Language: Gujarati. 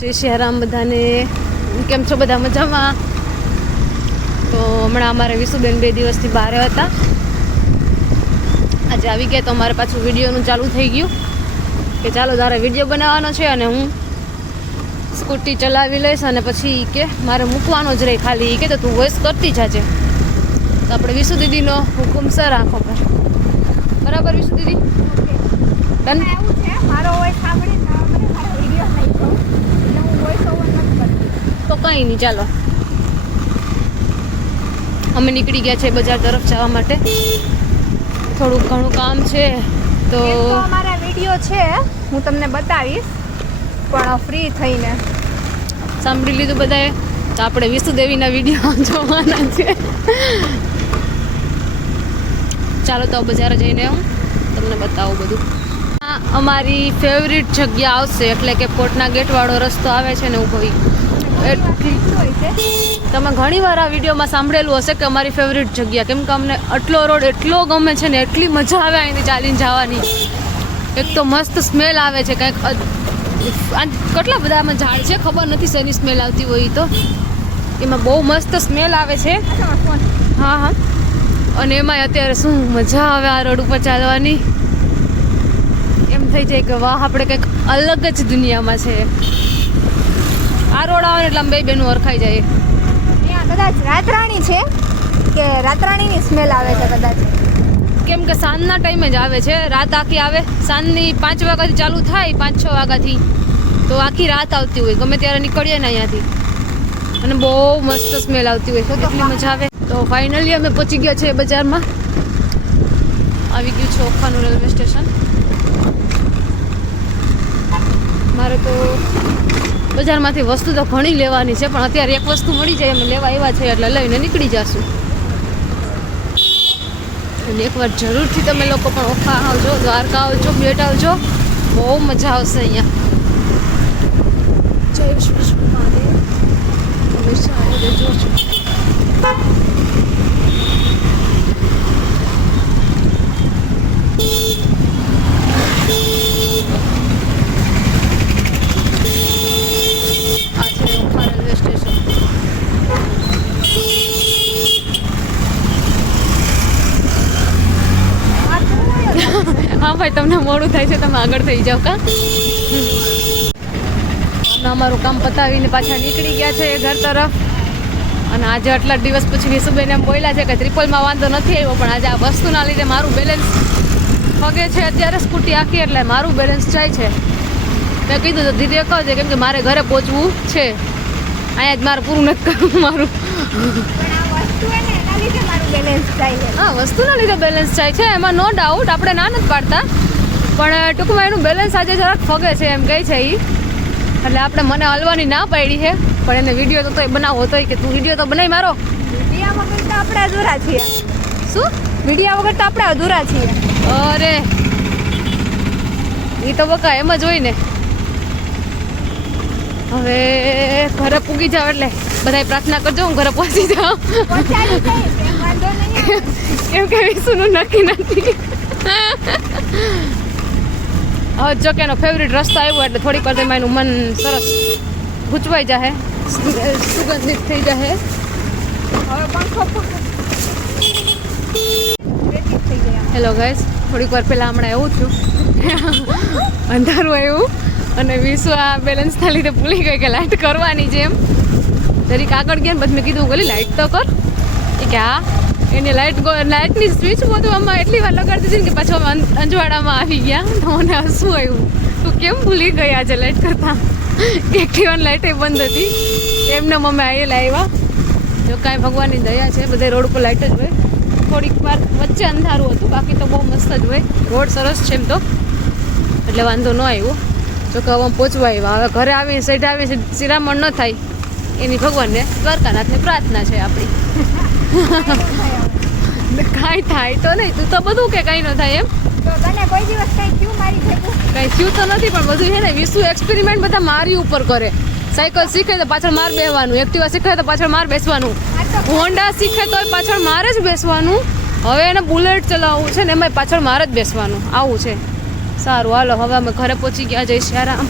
જય શ્રી બધાને. કેમ છો બધા મજામાં? તો હમણાં અમારે વિશુબેન બે દિવસથી બહાર હતા. આજે આવી ગયા તો અમારે પાછું વિડીયોનું ચાલુ થઈ ગયું કે ચાલો તારે વીડિયો બનાવવાનો છે અને હું સ્કૂટી ચલાવી લઈશ અને પછી કે મારે મૂકવાનો જ રહે ખાલી. કે તો તું વોઇસ કરતી જાજે. તો આપણે વિસુ દીદીનો હુકુમ સર આંખો પર. બરાબર વિસુ દીદી? ડન? એવું છે મારો વોઇસ સાંભળીને મને મારો વીડિયો નહીં ગયો એટલે હું વોઇસ ઓવર નથી કરતી તો કંઈ નહીં ચાલો. અમે નીકળી ગયા છે બજાર તરફ જવા માટે. થોડુંક ઘણું કામ છે તો અમારા વીડિયો છે હું તમને બતાવીશ પણ ફ્રી થઈને. સાંભળી લીધું બધાએ? તો આપણે વિષ્ણુદેવીના વીડિયો જોવાના છે. ચાલો તો બજાર જઈને હું તમને બતાવું બધું. અમારી ફેવરિટ જગ્યા આવશે એટલે કે કોટના ગેટવાળો રસ્તો આવે છે ને ઊભો તમે ઘણી વાર આ વિડીયોમાં સાંભળેલું હશે કે અમારી ફેવરિટ જગ્યા. કેમ કે અમને આટલો રોડ એટલો ગમે છે ને એટલી મજા આવે અહીંથી ચાલીને જવાની. એક તો મસ્ત સ્મેલ આવે છે, કંઈક કેટલા બધા આમાં ઝાડ છે? ખબર નથી શેની સ્મેલ આવતી હોય તો. એમાં બહુ મસ્ત સ્મેલ આવે છે. હા હા. અને એમાંય અત્યારે શું મજા આવે આ રોડ ઉપર ચાલવાની. એમ થઈ જાય કે વાહ, આપણે કંઈક અલગ જ દુનિયામાં છે. આ રોડ આવે એટલે બે બેનું ઓળખાઈ જાય. ત્યાં કદાચ રાતરાણી છે કે રાતરાણીની સ્મેલ આવે છે કદાચ? કેમ કે સાંજના ટાઈમે જ આવે છે. રાત આખી આવે. સાંજની પાંચ વાગ્યાથી ચાલુ થાય પાંચ છ વાગ્યાથી. તો આખી રાત આવતી હોય. ગમે ત્યારે નીકળીએ ને અહીંયાથી. અને બહુ મસ્ત સ્મેલ આવતી હોય. કેટલી મજા આવે. તો ફાઇનલી અમે પહોંચી ગયા છે બજારમાં. આવી ગયું છે ઓખાનું રેલવે સ્ટેશન મારે તો બજારમાંથી વસ્તુ તો ઘણી લેવાની છે, પણ અત્યારે એક વસ્તુ મળી જાય, અમે લેવા આવ્યા છે એટલે લઈને નીકળી જશું. અને એકવાર જરૂરથી તમે લોકો પણ ઓખા આવજો, દ્વારકા આવજો, બેટ આવજો. બહુ મજા આવશે અહીંયા. જય શ્રી કૃષ્ણ મહાદેવ હંમેશા આવી રહેજો. આ છે ઓખા રેલવે સ્ટેશન હા ભાઈ, તમને મોડું થાય છે, તમે આગળ થઈ જાઓ, કા? અમે અમારું કામ પતાવીને પાછા નીકળી ગયા છે ઘર તરફ. અને આજે આટલા દિવસ પછી વિશુબેન એમ બોલ્યા છે કે ત્રિપલમાં વાંધો નથી આવ્યો, પણ આજે આ વસ્તુના લીધે મારું બેલેન્સ ફગે છે, અત્યારે સ્કૂટી આખી, એટલે મારું બેલેન્સ જાય છે. મેં કીધું તો દીદીએ કહો છે કેમ કે મારે ઘરે પહોંચવું છે. અહીંયા જ મારે પૂરું નથી કરવું મારું. હે વસ્તુના લીધે બેલેન્સ જાય છે એમાં નો ડાઉટ આપણે ના નથી પાડતા. પણ ટૂંકમાં એનું બેલેન્સ આજે જરાક ફગે છે એમ કહે છે એ એટલે આપણે મને હલવાની ના પાડી છે. પણ એને વીડિયો તો તોય બનાવવો તોય કે તું વીડિયો તો બનાવી મારો. વિડીયા વગર તો આપણે અધૂરા છીએ. શું? વિડીયા વગર તો આપણે અધૂરા છીએ. અરે! એ તો બકા એમ જ હોય ને. હવે ઘરે પૂગી જાવ એટલે. બધાય પ્રાર્થના કરજો હું ઘરે પહોંચી જાઉં. એમ. કેમ કે વિશુનું નક્કી નથી. હવે જો કે એનો ફેવરિટ રસ્તો આવ્યો એટલે થોડીક વાર તેમાં એનું મન સરસ ગૂંચવાઈ જાહે. સુગંધિત થઈ જાહે. હેલો ગાઈસ થોડીક વાર પહેલાં હમણાં એવું થયું. અંધારું આવ્યું અને વિશ્વ આ બેલેન્સના લીધે ભૂલી ગઈ કે લાઇટ કરવાની છે એમ જરીક આગળ ગયા ને મેં કીધું ગલી લાઇટ તો કર. એ કે, હા. એની લાઇટ લાઇટની સ્વિચ બધું આમાં એટલી વાર લગાડી દીધી ને કે પાછો અંજવાડામાં આવી ગયા. તો મને હસવું આવ્યું. તું કેમ ભૂલી ગઈ આજે લાઇટ કરતા? એક્ટિવાની લાઇટ બંધ હતી. એમને મમ્મી આવેલા આવ્યા. જો કાંઈ ભગવાનની દયા છે, બધે રોડ ઉપર લાઇટ જ હોય. થોડીક વાર વચ્ચે અંધારું હતું, બાકી તો બહુ મસ્ત જ હોય. રોડ સરસ છે એમ તો. એટલે વાંધો ન આવ્યો. જો કે હવે પહોંચવા આવ્યા. હવે ઘરે આવીને સાઈડ આવીને સિરામણ ન થાય. એની ભગવાનને દ્વારકાનાથને પ્રાર્થના છે આપણી. કાંઈ થાય તો નહીં. તું તો બધું કે કાંઈ ન થાય એમ. તને કોઈ દિવસ કઈ ક્યુ મારી ભેગું કાંઈ થયું તો નથી પણ બધું છે ને વિશું એક્સપેરિમેન્ટ બધા મારી ઉપર કરે. સાયકલ શીખે તો પાછળ માર બેસવાનું એક્ટિવા શીખે તો પાછળ માર બેસવાનું. હોન્ડા શીખે તો પાછળ મારે જ બેસવાનું. હવે એને બુલેટ ચલાવવું છે ને એમાં પાછળ મારે જ બેસવાનું. આવું છે. સારું હાલો હવે અમે ઘરે પહોંચી ગયા જય શ્યારામ